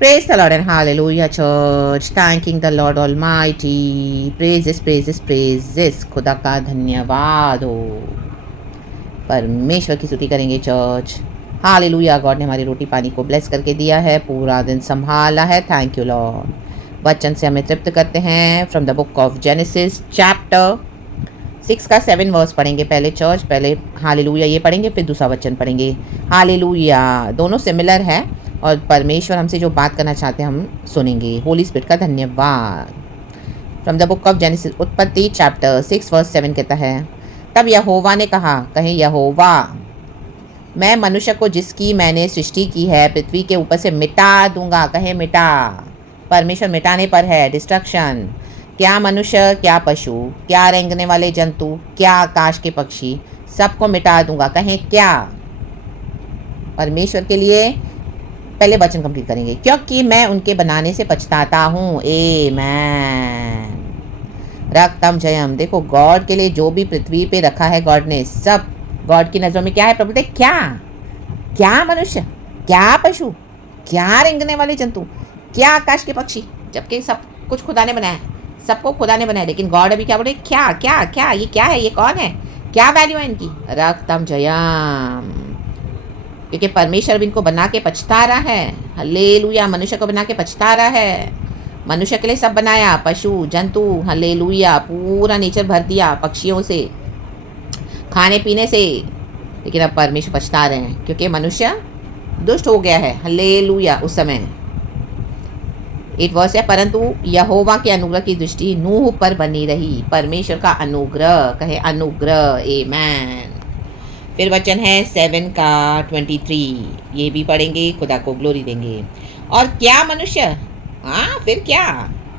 Praise the Lord and hallelujah church. Thanking the Lord Almighty. Praises, praises, praises. खुदा का धन्यवाद हो। परमेश्वर की स्तुति करेंगे चर्च। हालेलुया, गॉड ने हमारी रोटी पानी को ब्लेस करके दिया है, पूरा दिन संभाला है। Thank you Lord. वचन से हमें तृप्त करते हैं। From the book of genesis chapter 6 का 7 वर्स पढ़ेंगे पहले चर्च। पहले हालेलुया ये पढ़ेंगे, फिर दूसरा वचन पढ़ेंगे। हालेलुया दोनों सिमिलर है और परमेश्वर हमसे जो बात करना चाहते हैं हम सुनेंगे। होली स्पिरिट का धन्यवाद। From the book of genesis उत्पत्ति चैप्टर 6 वर्स 7 कहता है, तब यहोवा ने कहा, कहे यहोवा, मैं मनुष्य को जिसकी मैंने सृष्टि की है पृथ्वी के ऊपर से मिटा दूंगा। कहे मिटा। परमेश्वर मिटाने पर है, डिस्ट्रक्शन। क्या मनुष्य, क्या पशु, क्या रेंगने वाले जंतु, क्या आकाश के पक्षी, सबको मिटा दूंगा। कहें क्या। परमेश्वर के लिए पहले वचन कंप्लीट करेंगे। क्योंकि मैं उनके बनाने से पछताता हूँ। आमेन। रक्तम जयम। देखो, गॉड के लिए जो भी पृथ्वी पे रखा है गॉड ने, सब गॉड की नज़रों में क्या है प्रभु? क्या क्या मनुष्य, क्या पशु, क्या रेंगने वाले जंतु, क्या आकाश के पक्षी, जबकि सब कुछ खुदा ने बनाया है, सबको खुदा ने बनाया। लेकिन गॉड अभी क्या बोले? क्या क्या क्या, ये क्या है, ये कौन है, क्या वैल्यू है इनकी? रक्तम जयम। क्योंकि परमेश्वर अभी इनको बना के पछता रहा है। हल्लेलुया। मनुष्य को बना के पछता रहा है। मनुष्य के लिए सब बनाया, पशु जंतु, हल्लेलुया, पूरा नेचर भर दिया पक्षियों से, खाने पीने से। लेकिन अब परमेश्वर पछता रहे हैं क्योंकि मनुष्य दुष्ट हो गया है। हल्लेलुया। उस समय 8 वर्स है, परंतु यहोवा के अनुग्रह की दृष्टि नूह पर बनी रही। परमेश्वर का अनुग्रह, कहे अनुग्रह। आमेन। फिर वचन है 7 का 23, ये भी पढ़ेंगे, खुदा को ग्लोरी देंगे। और क्या मनुष्य, हाँ फिर क्या,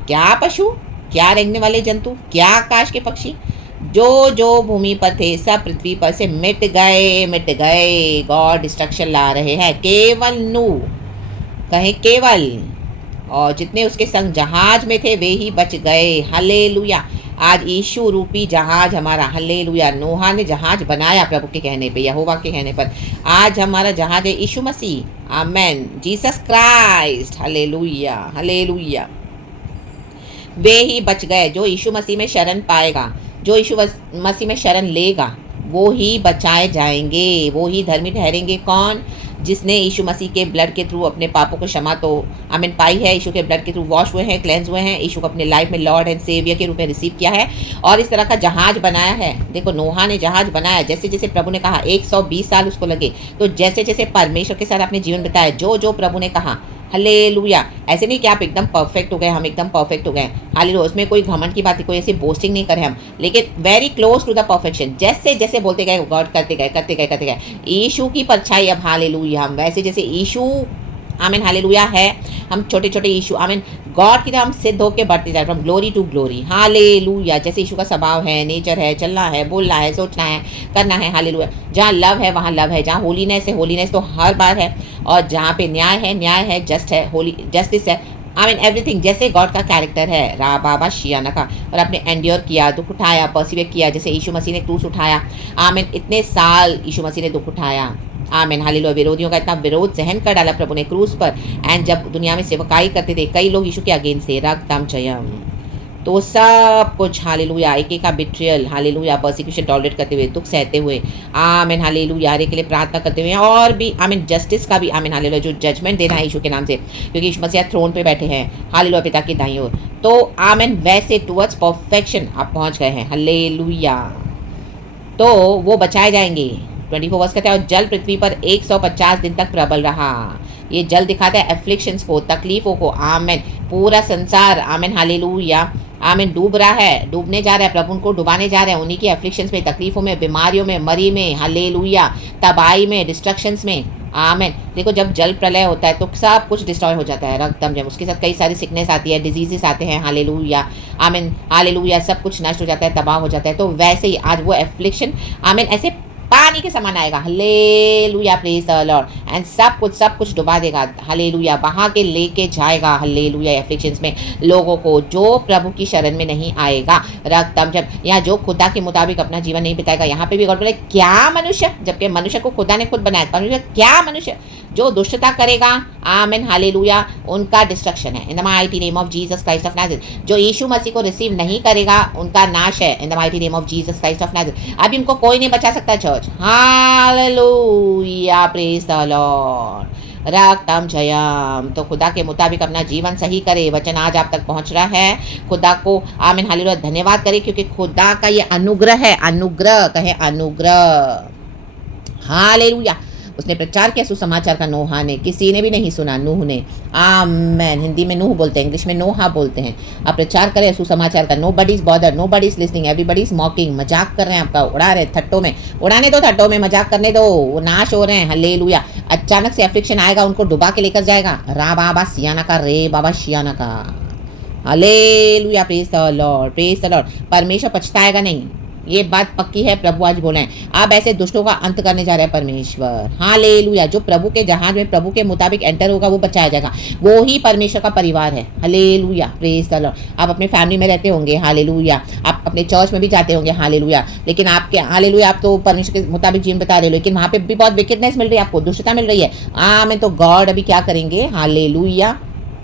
क्या पशु, क्या रेंगने वाले जंतु, क्या आकाश के पक्षी, जो जो भूमि पर थे सब पृथ्वी पर से मिट गए, मिट गए। गॉड डिस्ट्रक्शन ला रहे हैं। केवल नूह, कहे केवल, और जितने उसके संग जहाज में थे वे ही बच गए। हल्लेलुया। आज यीशु रूपी जहाज हमारा, हल्लेलुया। नोहा ने जहाज बनाया प्रभु के कहने पे, यहोवा के कहने पर। आज हमारा जहाज है यीशु मसीह। आमेन। Jesus Christ. हल्लेलुया, हल्लेलुया। वे ही बच गए। जो यीशु मसीह में शरण पाएगा, जो यीशु मसीह में शरण लेगा, वो ही बचाए जाएंगे, वो ही धर्मी ठहरेंगे। कौन? जिसने यीशु मसीह के ब्लड के थ्रू अपने पापों को क्षमा तो आमीन पाई है, यीशु के ब्लड के थ्रू वॉश हुए हैं, क्लेंस हुए हैं, यीशु को अपने लाइफ में लॉर्ड एंड सेवियर के रूप में रिसीव किया है और इस तरह का जहाज बनाया है। देखो, नोहा ने जहाज बनाया, जैसे जैसे प्रभु ने कहा, 120 साल उसको लगे। तो जैसे जैसे परमेश्वर के साथ अपने जीवन बिताया, जो जो प्रभु ने कहा, हल्लेलुया। ऐसे नहीं कि आप एकदम परफेक्ट हो गए, हम एकदम परफेक्ट हो गए, हालेलुया। उसमें कोई घमंड की बात, कोई ऐसी बोस्टिंग नहीं करे हम, लेकिन very close to the perfection. जैसे जैसे बोलते गए गॉड करते गए, करते गए, करते गए। यीशु की परछाई अब, हालेलुया, हम वैसे जैसे यीशु, आमीन, हालेलुया है, हम छोटे छोटे यीशु, आमीन, गॉड की तरह हम सिद्ध होकर बढ़ते जाए, from glory to glory. Hallelujah. जैसे यीशु का स्वभाव है, नेचर है, चलना है, बोलना है, सोचना है, करना है। हालेलुया। जहाँ लव है वहाँ लव है, जहाँ होलीनेस है, होलीनेस तो हर बार है, और जहाँ पे न्याय है, न्याय है, जस्ट है, होली जस्टिस है, आई मीन एवरीथिंग। जैसे गॉड का कैरेक्टर है, रा बाबा शियाना का। और आपने एंड्योर किया, दुख उठाया, पर्सिवेट किया, जैसे यीशु मसीह ने क्रूस उठाया। आमीन। इतने साल यीशु मसीह ने दुख उठाया। आमीन, हालेलुया। विरोधियों का इतना विरोध सहन कर डाला प्रभु ने क्रूस पर। एंड जब दुनिया में सेवकाई करते थे कई लोग यीशु के अगेंस्ट थे, रक्तम जयम, तो सब कुछ, हालेलुया, एक एक का बिट्रियल, हालेलुया, पर्सिक्यूशन टॉलरेट करते हुए, दुख सहते हुए, आमीन, हालेलुया, हर एक के लिए प्रार्थना करते हुए, और भी आमीन जस्टिस का भी, आमीन, हालेलुया, जो जजमेंट देना है यीशु के नाम से, क्योंकि यीशु मसीह थ्रोन पे बैठे हैं, हालेलुया, पिता की दाईं ओर। तो आमीन, वैसे टुवर्ड्स परफेक्शन आप पहुंच गए हैं, हल्लेलुया। तो वो बचाए जाएंगे। 24 वर्ष कहते हैं, और जल पृथ्वी पर 150 दिन तक प्रबल रहा। ये जल दिखाता है एफ्लिक्शंस को, तकलीफों को। आमीन। पूरा संसार, आमीन, हालेलुया, आमीन, डूब रहा है, डूबने जा रहा है, प्रभु उनको डुबाने जा रहे हैं, उन्हीं की एफ्लिक्शंस में, तकलीफों में, बीमारियों में, मरी में, हालेलुया, तबाही में, डिस्ट्रक्शंस में। आमीन। देखो, जब जल प्रलय होता है तो सब कुछ डिस्ट्रॉय हो जाता है, रक्तम जब उसके साथ कई सारी सिकनेस आती है, डिजीजेस आते हैं, हालेलुया, आमीन, हालेलुया, सब कुछ नष्ट हो जाता है, तबाह हो जाता है। तो वैसे ही आज वो एफ्लिक्शन, आमीन, ऐसे पानी के समान आएगा। Hallelujah, praise the Lord. And सब कुछ डुबा देगा। हालेलुया, बहा के लेके जाएगा। हालेलुया, एफिशिएंस में लोगों को जो प्रभु की शरण में नहीं आएगा। रक्तम जब या जो खुदा के मुताबिक अपना जीवन नहीं बिताएगा। यहाँ पे भी गॉड बोले क्या मनुष्य, जबकि मनुष्य को खुदा ने खुद बनाया। मनुष्य क्या मनुष्य जो दुष्टता करेगा, आमीन हालेलुया, उनका डिस्ट्रक्शन है in the mighty name of Jesus Christ of Nazareth. जो यीशु मसीह को रिसीव नहीं करेगा उनका नाश है in the mighty name of Jesus Christ of Nazareth. अभी उनको कोई नहीं बचा सकता चर्च। हालेलुया, प्रेज द लॉर्ड। रक्तम जयम। तो खुदा के मुताबिक अपना जीवन सही करे। वचन आज आप तक पहुंच रहा है। खुदा को आमीन हालेलुया धन्यवाद करें, क्योंकि खुदा का ये अनुग्रह है। अनुग्रह कहे, अनुग्रह। हालेलुया। उसने प्रचार किया सुसमाचार का नोहा ने, किसी ने भी नहीं सुना, नूह ने। आमेन। हिंदी में नूह बोलते हैं, इंग्लिश में नोहा बोलते हैं। आप प्रचार करें सुसमाचार का। Nobody is bother, nobody is listening, everybody is mocking. मजाक कर रहे हैं आपका, उड़ा रहे थट्टों में। उड़ाने दो थट्टों में, मजाक करने दो, वो नाश हो रहे हैं। हालेलुया। अचानक से एफ्लिक्शन आएगा, उनको डुबा के लेकर जाएगा। रा बाबा सियाना का, रे बाबा शियाना का। Hallelujah, praise the Lord, praise the Lord. परमेश्वर पछताएगा नहीं, ये बात पक्की है। प्रभु आज बोले हैं अब ऐसे दुष्टों का अंत करने जा रहे हैं परमेश्वर। हालेलुया। जो प्रभु के जहाज में प्रभु के मुताबिक एंटर होगा वो बचाया जाएगा। वो ही परमेश्वर का परिवार है। Hallelujah, praise the Lord. आप अपने फैमिली में रहते होंगे, हालेलुया। आप अपने चर्च में भी जाते होंगे, हालेलुया। लेकिन आपके हालेलुया, आप तो परमेश्वर के मुताबिक जीवन बता रहे हो, लेकिन वहाँ पे भी बहुत विकेटनेस मिल रही है आपको, दुष्टता मिल रही है। आमेन। तो गॉड अभी क्या करेंगे? हालेलुया,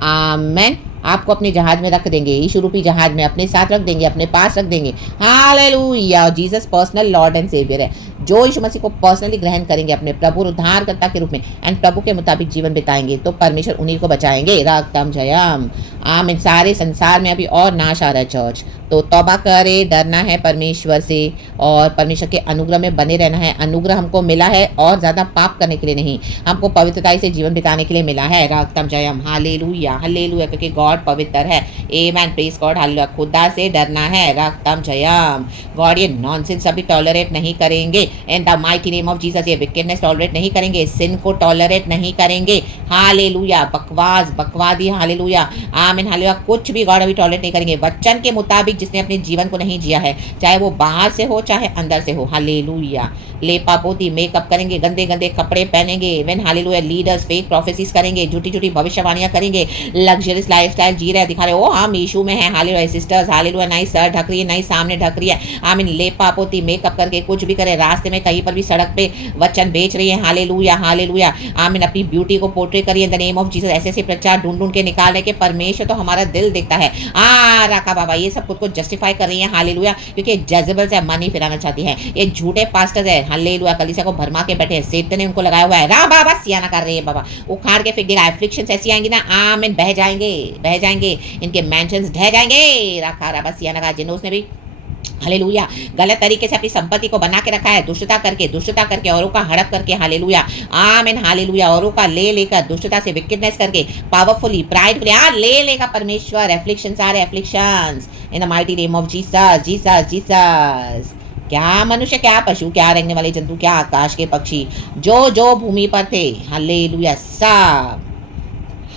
आमेन। आपको अपने जहाज में रख देंगे, यीशु रूपी जहाज में अपने साथ रख देंगे, अपने पास रख देंगे। Hallelujah. Jesus personal lord and saviour है। जो यीशु मसीह को पर्सनली ग्रहण करेंगे अपने प्रभु उद्धारकर्ता के रूप में एंड प्रभु के मुताबिक जीवन बिताएंगे, तो परमेश्वर उन्हीं को बचाएंगे। रक्तम जयम। आमीन। सारे संसार में अभी और नाश आ रहा है चर्च, तो तौबा करे, डरना है परमेश्वर से और परमेश्वर के अनुग्रह में बने रहना है। अनुग्रह हमको मिला है और ज़्यादा पाप करने के लिए नहीं, हमको पवित्रता से जीवन बिताने के लिए मिला है। रक्तम जयम। हालेलुया, हालेलुया, क्योंकि गॉड पवित्र है। आमेन, प्रेज गॉड। हालेलुया। खुदा से डरना है। रक्तम जयम। गॉड ये नॉनसेंस अभी टॉलरेट नहीं करेंगे इन the mighty name of Jesus. ये विकेटनेस टॉलरेट नहीं करेंगे, सिन को टॉलरेट नहीं करेंगे। हालेलुया। बकवास, बकवादी, हालेलुया, आमीन हालेलुया, कुछ भी गॉड अभी टॉलरेट नहीं करेंगे। वचन के मुताबिक जिसने अपने जीवन को नहीं जिया है, चाहे वो बाहर से हो चाहे अंदर से हो। हालेलुया। लेपा पोती, मेकअप करेंगे, गंदे गंदे कपड़े पहनेंगे। Even hallelujah leaders fake prophecies करेंगे, झूठी झूठी भविष्यवाणियां करेंगे, लग्जरियस लाइफस्टाइल जी रहे, दिखा रहे हो हम यीशु में हैं। हालेलुया सिस्टर्स, हालेलुया, नई सर ढक रही है, नई सामने ढक रही है। आमीन। लेपा पोती, मेकअप करके कुछ भी करे, रास्ते में कहीं पर भी सड़क पे वचन बेच रही है। हालेलुया, हालेलुया, आमीन। अपनी ब्यूटी को पोर्ट्रे करिए in the name of Jesus. ऐसे ऐसे प्रचार ढूंढ ढूंढ के निकालने के परमेश्वर तो हमारा दिल देखता है। राखा बाबा ये सब खुद को जस्टिफाई कर रही है। हालेलुया, क्योंकि जेजेबल से मनी फिराना चाहती है। ये झूठे पास्टर्स है, हालेलुया, कलीसिया को भरमा के बैठे हैं। सेटन ने उनको लगाया हुआ है। रा बाबा सियाना कर रहे हैं बाबा, उखाड़ के फेंक देगा। एफ्लिक्शंस ऐसी आएंगी ना, आमीन, बह जाएंगे, बह जाएंगे, इनके मैंशंस ढह जाएंगे। राखा राबा सियाना का, जिन्होंने उसने भी हालेलुया गलत तरीके से अपनी संपत्ति को बना के रखा है, दुष्टता करके औरों का हड़प करके। हालेलुया, आमीन, हालेलुया, औरों का ले लेकर, दुष्टता से, विकेटनेस करके, पावरफुली, प्राइडफुली ले लेगा परमेश्वर। एफ्लिक्शंस आ रहे, afflictions in the mighty name of Jesus, Jesus, Jesus. क्या मनुष्य, क्या पशु, क्या रेंगने वाले जंतु, क्या आकाश के पक्षी, जो जो भूमि पर थे, हालेलुया, सब।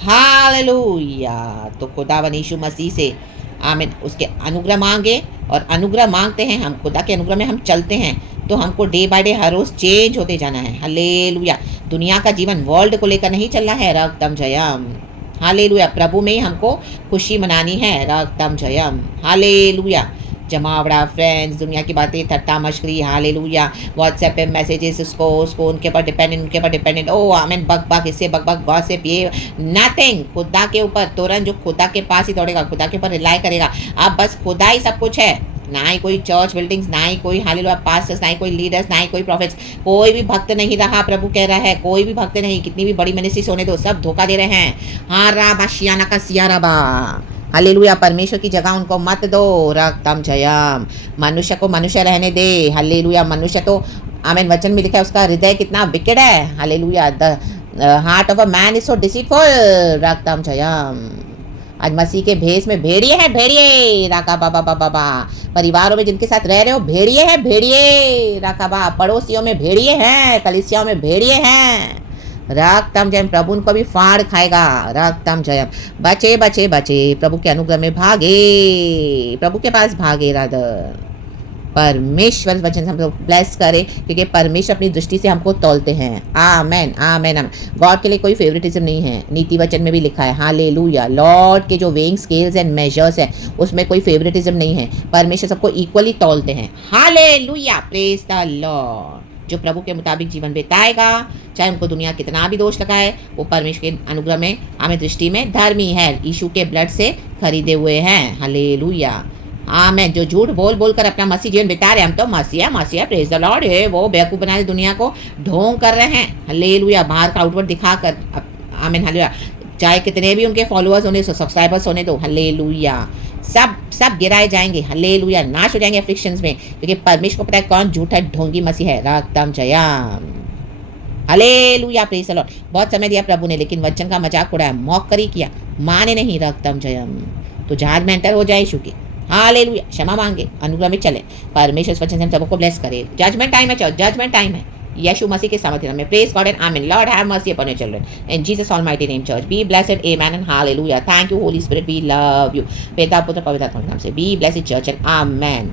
हालेलुया। तो खुदावन यीशु मसीह से आमीन उसके अनुग्रह मांगे, और अनुग्रह मांगते हैं हम, खुदा के अनुग्रह में हम चलते हैं, तो हमको डे बाय डे हर रोज चेंज होते जाना है। हालेलुया। दुनिया का जीवन वर्ल्ड को लेकर नहीं चलना है। रक्तम जयम। हालेलुया। प्रभु में ही हमको खुशी मनानी है। रक्तम जयम। हालेलुया। जमावड़ा, फ्रेंड्स, दुनिया की बातें, ठट्टा मश्करी, हालेलुया, व्हाट्सएप पे मैसेजेस, उसको उनके ऊपर डिपेंडेंट, ओ आमीन, बक इससे बक गॉसिप, ये नथिंग। खुदा के ऊपर तुरंत जो खुदा के पास ही दौड़ेगा, खुदा के ऊपर रिलाई करेगा। अब बस खुदा ही सब कुछ है, ना ही कोई चर्च बिल्डिंग्स, ना ही कोई हालेलुया पास्टर्स, ना ही कोई लीडर्स, ना ही कोई प्रॉफिट्स। कोई भी भक्त नहीं रहा, प्रभु कह रहा है, कोई भी भक्त नहीं। कितनी भी बड़ी मिनिस्ट्रीज होने दो, सब धोखा दे रहे हैं। हाँ राबा शियाना का सियाराबा। हालेलुया। परमेश्वर की जगह उनको मत दो। रक्तम जयम। मनुष्य को मनुष्य रहने दे। हालेलुया। मनुष्य तो आमीन, वचन में लिखा है उसका हृदय कितना विकेट है। हालेलुया। The heart of a man is so deceitful. रक्तम जयम। आज मसीह के भेष में भेड़िए हैं, भेड़िए। राका बाबा बाबा बा। परिवारों में जिनके साथ रह रहे हो, भेड़िए हैं, भेड़िए। राका बा। पड़ोसियों में भेड़िए हैं, कलीसियाओं में भेड़िए हैं। रक्तम जयम। प्रभु उनको भी फाड़ खाएगा। रक्तम जयम। बचे बचे बचे, प्रभु के अनुग्रह में भागे, प्रभु के पास भागे। राधर परमेश्वर वचन से हम लोग ब्लेस करे, क्योंकि परमेश्वर अपनी दृष्टि से हमको तौलते हैं। आमेन आमेन आमेन। गॉड के लिए कोई फेवरेटिज्म नहीं है, नीति वचन में भी लिखा है। हालेलुया। लॉर्ड के जो वेइंग स्केल्स एंड मेजर्स हैं उसमें कोई फेवरेटिज्म नहीं है, परमेश्वर सबको इक्वली तौलते हैं। Hallelujah, praise the Lord. जो प्रभु के मुताबिक जीवन बिताएगा, चाहे उनको दुनिया कितना भी दोष लगाए, वो परमेश्वर के अनुग्रह में, हमें दृष्टि में धर्मी है, यीशु के ब्लड से खरीदे हुए हैं। हालेलुया। आमेन। जो झूठ बोल बोल कर अपना मसीह जीवन बिता रहे, हम तो मसीहा प्रेज द लॉर्ड है, वो बेवकूफ़ बना दुनिया को ढोंग कर रहे हैं। हालेलुया। बाहर का आउटवर्ड दिखाकर। आमेन। हालेलुया। चाहे कितने भी उनके फॉलोअर्स होने, सब्सक्राइबर्स होने दो। हालेलुया। सब गिराए जाएंगे। हालेलुया। नाश हो जाएंगे अफ्लिक्शंस में, क्योंकि परमेश्वर को पता है कौन झूठा ढोंगी मसीह है। रक्तम जयम। हालेलुया, प्रेज द लॉर्ड। बहुत समय दिया प्रभु ने, लेकिन वचन का मजाक उड़ाया, मौकरी किया, माने नहीं। रक्तम जयम। तो जहाज में एंटर हो जाए यीशु के। हालेलुया। क्षमा मांगे, अनुग्रह में चले, परमेश्वर इस वचन से हम सबको ब्लेस करे। जजमेंट टाइम है, जजमेंट टाइम है। यीशु मसीह के सामर्थ्य में praise God and amen. Lord have mercy upon your children in Jesus almighty name church. Be blessed, amen and hallelujah. Thank you holy spirit, we love you. पिता पुत्र पवित्र आत्मा के नाम से be blessed church and amen.